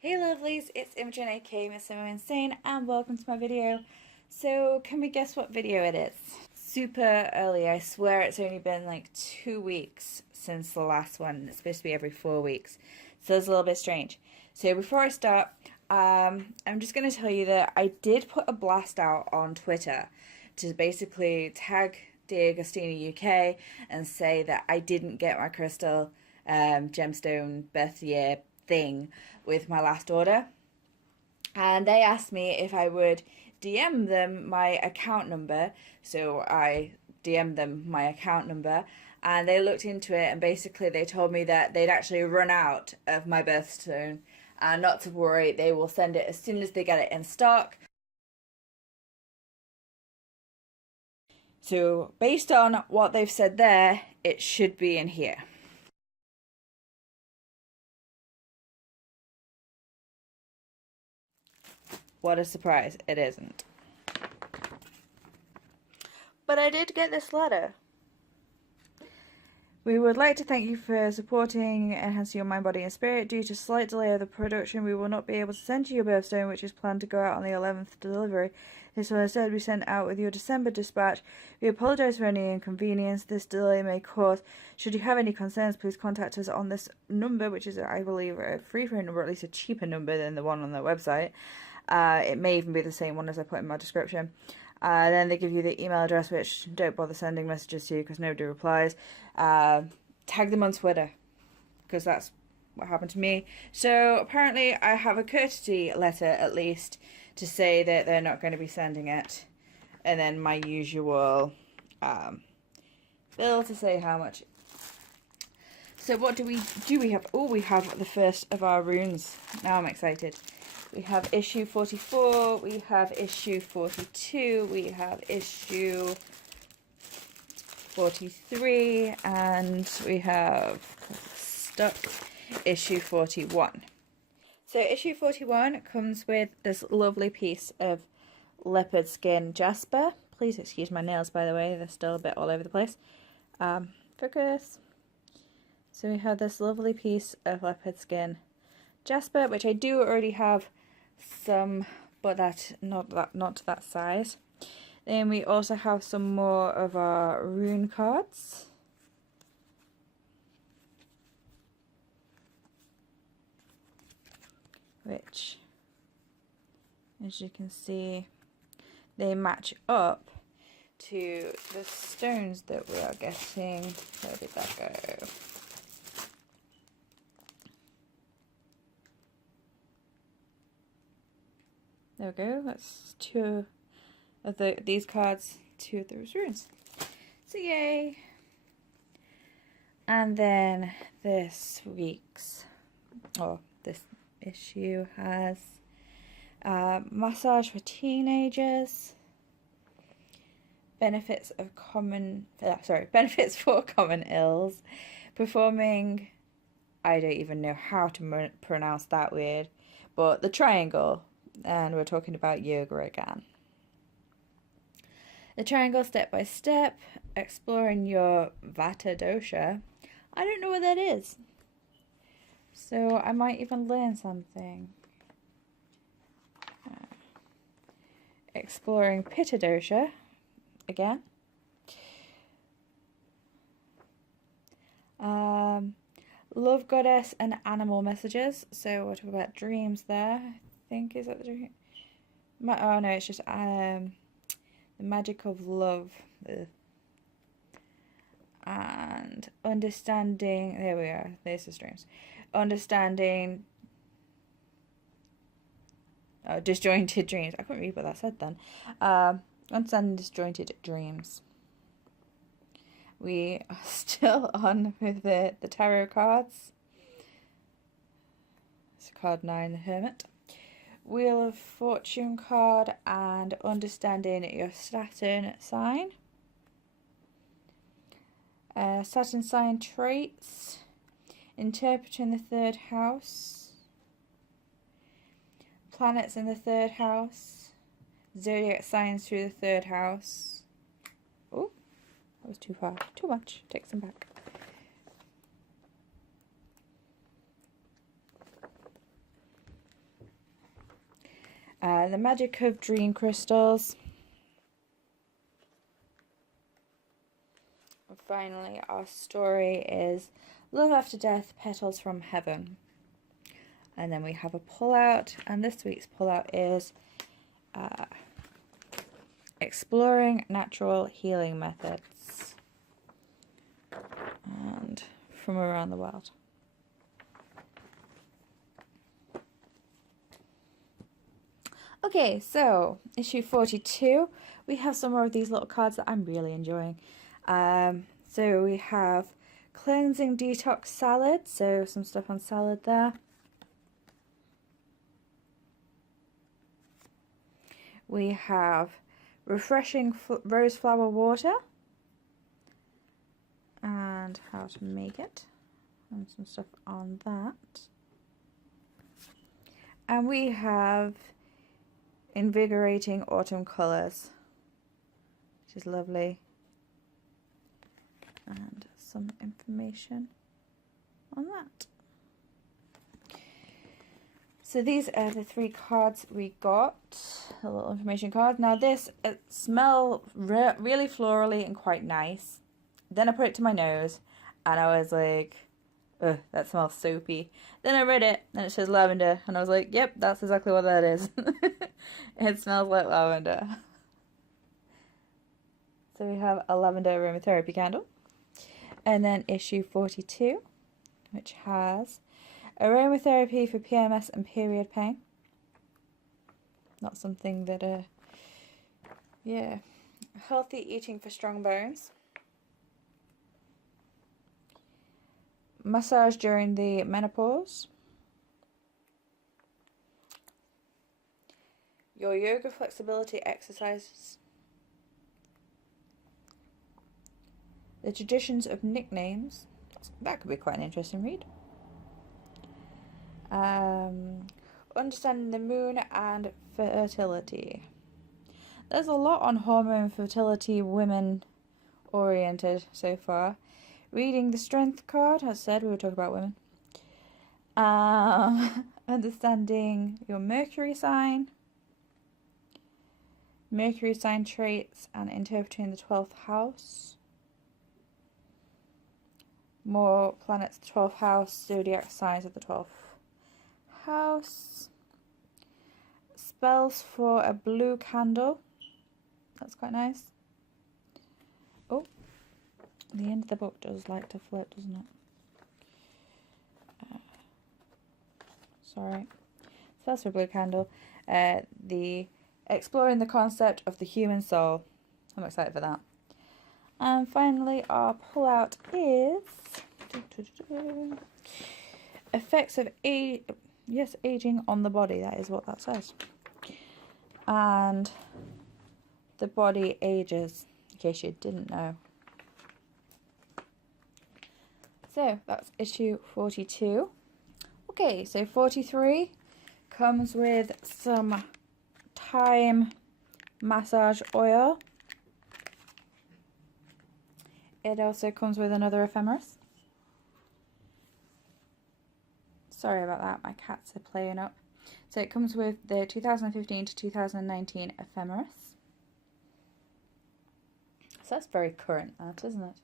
Hey lovelies, it's Imogen aka missimoinsane and welcome to my video. So can we guess what video it is? Super early, I swear it's only been like 2 weeks since the last one. It's supposed to be every 4 weeks, so it's a little bit strange. So before I start, I'm just going to tell you that I did put a blast out on Twitter to basically tag Dear Agostina UK and say that I didn't get my crystal gemstone birth year thing with my last order, and they asked me if I would DM them my account number. So I DM'd them my account number and they looked into it, and basically they told me that they'd actually run out of my birthstone and not to worry, they will send it as soon as they get it in stock. So based on what they've said there, it should be in here. What a surprise, it isn't. But I did get this letter. We would like to thank you for supporting Enhancing Your Mind, Body and Spirit. Due to slight delay of the production, we will not be able to send you your birthstone, which is planned to go out on the 11th delivery. This will instead be sent out with your December dispatch. We apologise for any inconvenience this delay may cause. Should you have any concerns, please contact us on this number, which is, I believe, a free phone number, or at least a cheaper number than the one on their website. It may even be the same one as I put in my description. Then they give you the email address, which don't bother sending messages to because nobody replies. Tag them on Twitter because that's what happened to me. So apparently I have a courtesy letter at least to say that they're not going to be sending it, and then my usual bill to say how much. So what do we have? Oh, we have the first of our runes. Now I'm excited. We have issue 44, we have issue 42, we have issue 43, and we have stuck issue 41. So issue 41 comes with this lovely piece of leopard skin jasper. Please excuse my nails, by the way, they're still a bit all over the place. Focus. So we have this lovely piece of leopard skin jasper, which I do already have some, but that's not to that size. Then we also have some more of our rune cards. Which, as you can see, they match up to the stones that we are getting. Where did that go? There we go, that's two of these cards, two of those runes. So yay! And then this issue has massage for teenagers, benefits for common ills, performing, I don't even know how to pronounce that word, but the triangle. And we're talking about yoga again. The triangle step by step, exploring your Vata dosha. I don't know what that is, so I might even learn something. Exploring Pitta dosha again. Love goddess and animal messages. So we're talking about dreams there. Think, is that the dream? Oh no, it's just the magic of love. Ugh. And understanding, there we are, there's the dreams. Understanding disjointed dreams. I couldn't read what that said then. Understanding disjointed dreams. We are still on with the tarot cards. It's card 9, the Hermit. Wheel of Fortune card and understanding your Saturn sign. Saturn sign traits. Interpreting the 3rd house. Planets in the 3rd house. Zodiac signs through the 3rd house. Oh, that was too far. Too much. Take some back. The magic of dream crystals. And finally, our story is Love After Death, Petals from Heaven. And then we have a pullout, and this week's pullout is Exploring Natural Healing Methods, and from around the world. Okay, so issue 42, we have some more of these little cards that I'm really enjoying. So we have Cleansing Detox Salad, so some stuff on salad there. We have Refreshing Rose Flower Water and how to make it, and some stuff on that. And we have Invigorating Autumn Colours, which is lovely, and some information on that. So these are the 3 cards we got, a little information card. Now this smells really florally and quite nice. Then I put it to my nose and I was like, ugh, that smells soapy. Then I read it and it says lavender and I was like, yep, that's exactly what that is. It smells like lavender. So we have a lavender aromatherapy candle. And then issue 42, which has Aromatherapy for PMS and period pain. Not something that, yeah. Healthy eating for strong bones. Massage during the menopause. Your yoga flexibility exercises. The traditions of nicknames. That could be quite an interesting read. Understanding the moon and fertility. There's a lot on hormone fertility, women oriented so far. Reading the strength card, as said, we were talking about women. Understanding your Mercury sign traits and interpreting the 12th house. More planets, the 12th house, zodiac signs of the 12th house. Spells for a blue candle. That's quite nice. Oh, the end of the book does like to flip, doesn't it? Sorry. Spells for a blue candle. The exploring the concept of the human soul. I'm excited for that. And finally, our pullout is effects of aging on the body. That is what that says. And the body ages, in case you didn't know. So that's issue 42. Okay, so 43 comes with some thyme massage oil. It also comes with another ephemeris. Sorry about that, my cats are playing up. So it comes with the 2015 to 2019 ephemeris. So that's very current, that, isn't it?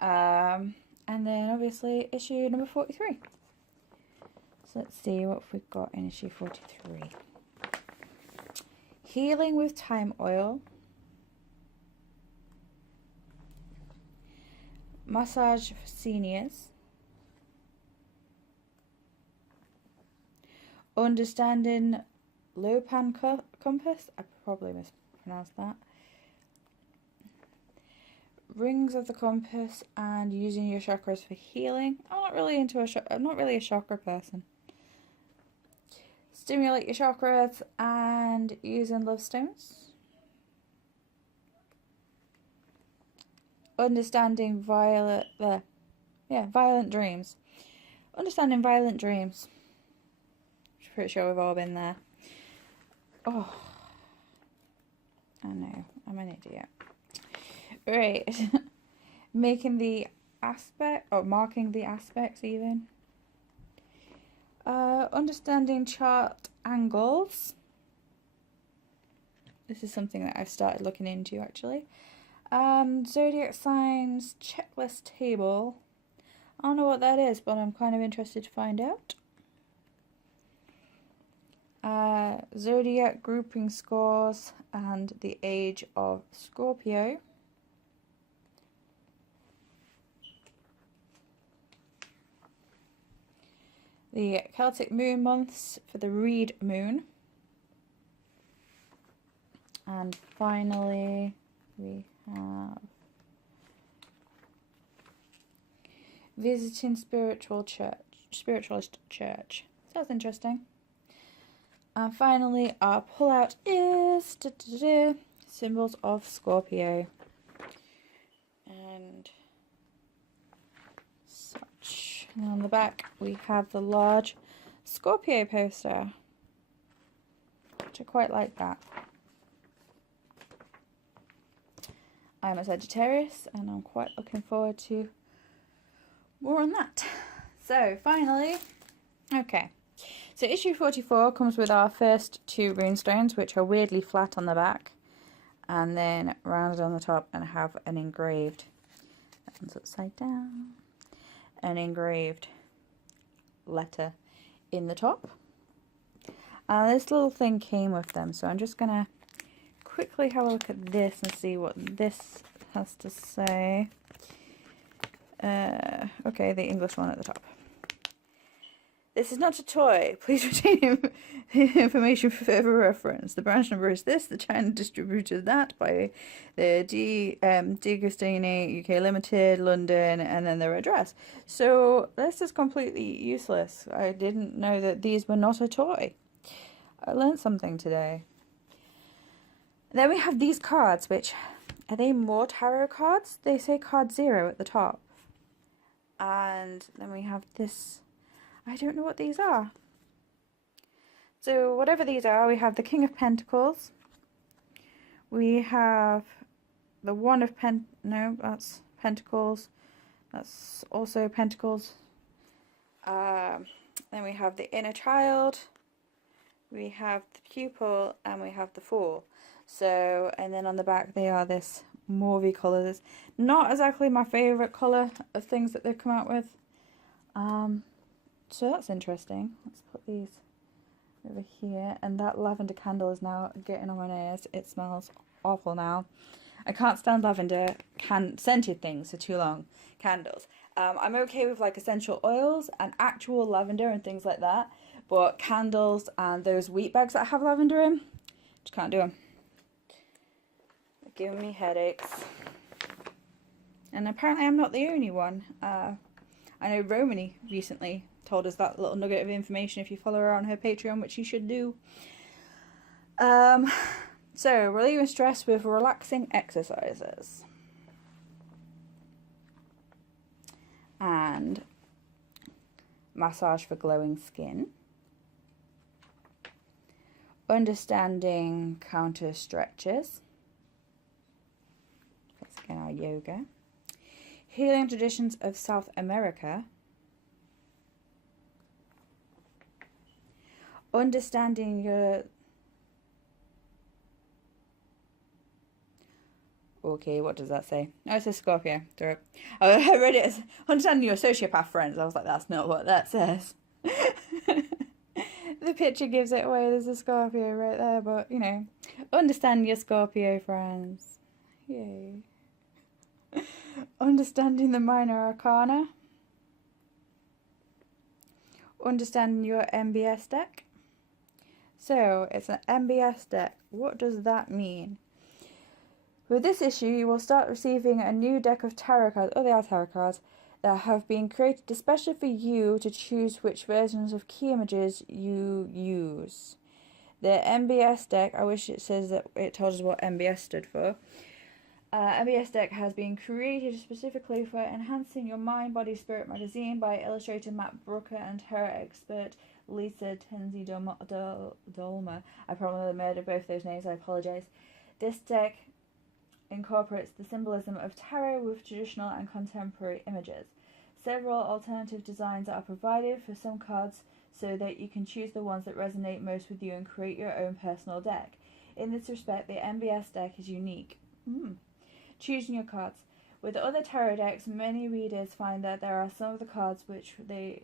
And then obviously issue number 43. So let's see what we've got in issue 43. Healing with Thyme Oil. Massage for Seniors. Understanding Lopan Compass. I probably mispronounced that. Rings of the Compass and using your chakras for healing. I'm not really a chakra person. Stimulate your chakras and using love stones. Understanding violent dreams. Understanding violent dreams. Pretty sure we've all been there. Oh, I know, I'm an idiot. Right, marking the aspects even. Understanding chart angles. This is something that I've started looking into actually. Zodiac signs checklist table. I don't know what that is, but I'm kind of interested to find out. Zodiac grouping scores and the age of Scorpio. The Celtic moon months for the Reed moon. And finally, we have visiting spiritualist church. So that's interesting. And finally, our pullout is symbols of Scorpio and such. And on the back, we have the large Scorpio poster, which I quite like that. I'm a Sagittarius, and I'm quite looking forward to more on that. So finally, okay. So issue 44 comes with our first 2 runestones, which are weirdly flat on the back, and then rounded on the top and have an engraved, that one's upside down, an engraved letter in the top. This little thing came with them, so I'm just going to quickly have a look at this and see what this has to say. Okay, the English one at the top. This is not a toy. Please retain information for further reference. The branch number is this. The China distributor that by the D'Agostini UK Limited, London, and then their address. So this is completely useless. I didn't know that these were not a toy. I learned something today. Then we have these cards, which are they more tarot cards? They say card 0 at the top. And then we have this. I don't know what these are. So whatever these are, we have the King of Pentacles. We have the One of no, that's Pentacles. That's also Pentacles. Then we have the Inner Child. We have the Pupil, and we have the Fool. So, and then on the back they are this mauvey colour. Not exactly my favourite colour of things that they've come out with. So that's interesting. Let's put these over here. And that lavender candle is now getting on my nerves. It smells awful now. I can't stand lavender scented things for too long. Candles. I'm okay with like essential oils and actual lavender and things like that. But candles and those wheat bags that have lavender in, just can't do them. They're giving me headaches. And apparently I'm not the only one. I know Romany recently told us that little nugget of information if you follow her on her Patreon, which you should do. So, relieving stress with relaxing exercises. And massage for glowing skin. Understanding counter stretches. That's again our yoga. Healing traditions of South America. Understanding your... Okay, what does that say? No, it says Scorpio. I read it as understanding your sociopath friends. I was like, that's not what that says. The picture gives it away. There's a Scorpio right there, but, you know, understand your Scorpio friends. Yay. Understanding the minor arcana. Understanding your MBS deck. So, it's an MBS deck. What does that mean? With this issue, you will start receiving a new deck of tarot cards, oh they are tarot cards, that have been created especially for you to choose which versions of key images you use. The MBS deck, I wish it says that it told us what MBS stood for. MBS deck has been created specifically for enhancing your Mind, Body, Spirit magazine by illustrator Matt Brooker and tarot expert Lisa Tenzi Dolma. I probably murdered both those names, I apologise. This deck incorporates the symbolism of tarot with traditional and contemporary images. Several alternative designs are provided for some cards so that you can choose the ones that resonate most with you and create your own personal deck. In this respect, the MBS deck is unique. Choosing your cards. With other tarot decks, many readers find that there are some of the cards which they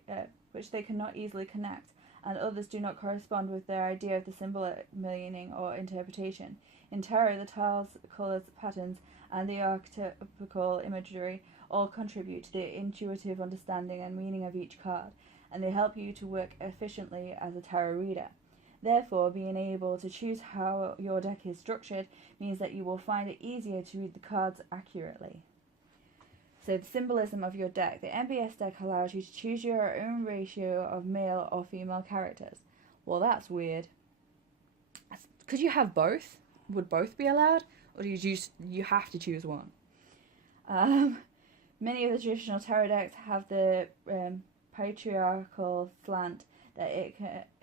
cannot easily connect, and others do not correspond with their idea of the symbol, meaning, or interpretation. In tarot, the tiles, colours, patterns, and the archetypical imagery all contribute to the intuitive understanding and meaning of each card, and they help you to work efficiently as a tarot reader. Therefore, being able to choose how your deck is structured means that you will find it easier to read the cards accurately. So the symbolism of your deck. The MBS deck allows you to choose your own ratio of male or female characters. Well, that's weird. Could you have both? Would both be allowed? Or do you have to choose one? Many of the traditional tarot decks have the patriarchal slant that it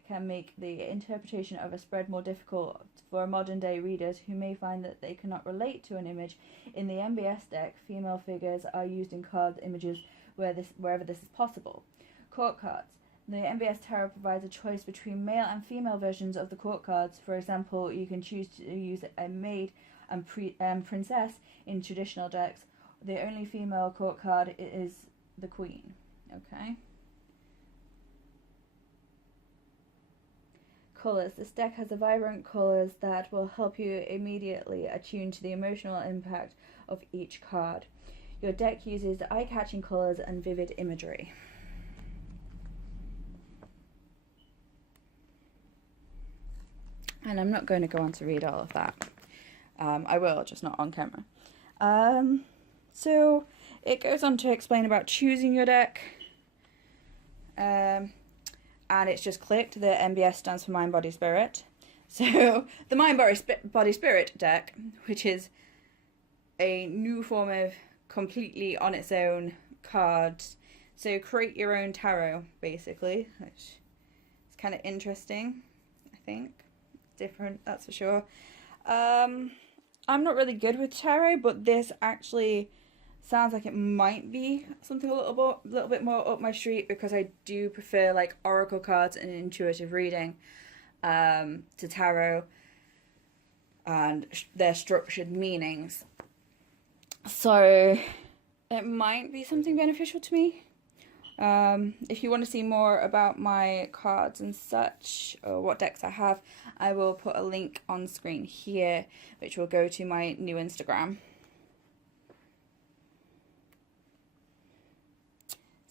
can make the interpretation of a spread more difficult for modern day readers who may find that they cannot relate to an image. In the MBS deck, female figures are used in card images wherever this is possible. Court cards. The MBS tarot provides a choice between male and female versions of the court cards. For example, you can choose to use a maid and princess in traditional decks. The only female court card is the queen. Okay. Colours. This deck has vibrant colours that will help you immediately attune to the emotional impact of each card. Your deck uses eye-catching colours and vivid imagery. And I'm not going to go on to read all of that. I will, just not on camera. So it goes on to explain about choosing your deck. And it's just clicked. The MBS stands for Mind, Body, Spirit. So the Mind, Body, Spirit deck, which is a new form of completely on its own cards. So create your own tarot, basically, which is kind of interesting, I think. Different, that's for sure. I'm not really good with tarot, but this actually sounds like it might be something a little bit more up my street, because I do prefer like oracle cards and intuitive reading to tarot and their structured meanings. So it might be something beneficial to me. If you want to see more about my cards and such, or what decks I have, I will put a link on screen here, which will go to my new Instagram.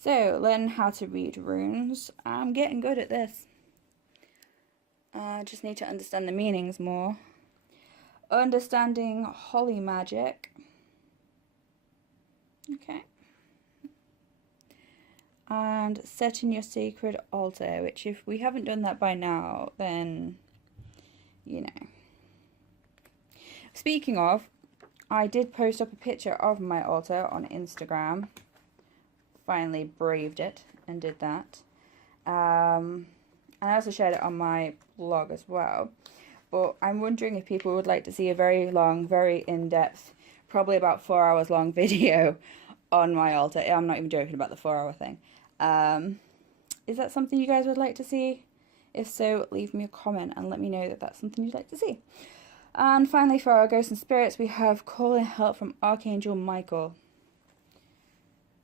So, learn how to read runes. I'm getting good at this. I just need to understand the meanings more. Understanding holy magic. Okay. And setting your sacred altar, which if we haven't done that by now, then, you know. Speaking of, I did post up a picture of my altar on Instagram. Finally braved it and did that. And I also shared it on my blog as well. But I'm wondering if people would like to see a very long, very in-depth, probably about 4 hours long video on my altar. I'm not even joking about the 4-hour thing. Is that something you guys would like to see? If so, leave me a comment and let me know that that's something you'd like to see. And finally, for our ghosts and spirits, we have calling help from Archangel Michael.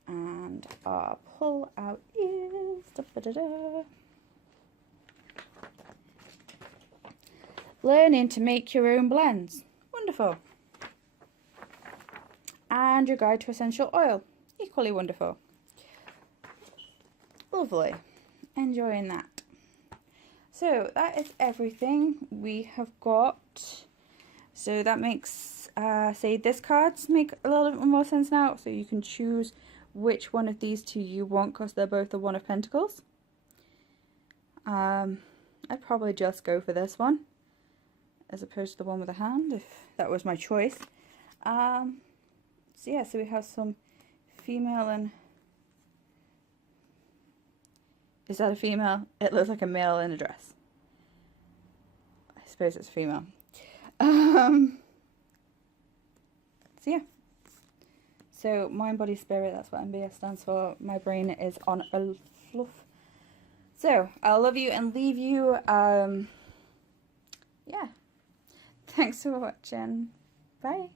And our pull out is learning to make your own blends. Wonderful. And your guide to essential oil. Equally wonderful. Lovely. Enjoying that. So that is everything we have got. So that makes, say, this cards make a little bit more sense now. So you can choose which one of these two you want, because they're both the One of Pentacles. I'd probably just go for this one as opposed to the one with a hand, if that was my choice. So yeah, so we have some female and... Is that a female? It looks like a male in a dress. I suppose it's a female. So yeah. So Mind, Body, Spirit, that's what MBS stands for. My brain is on a fluff. So I'll love you and leave you. Yeah. Thanks for watching. Bye.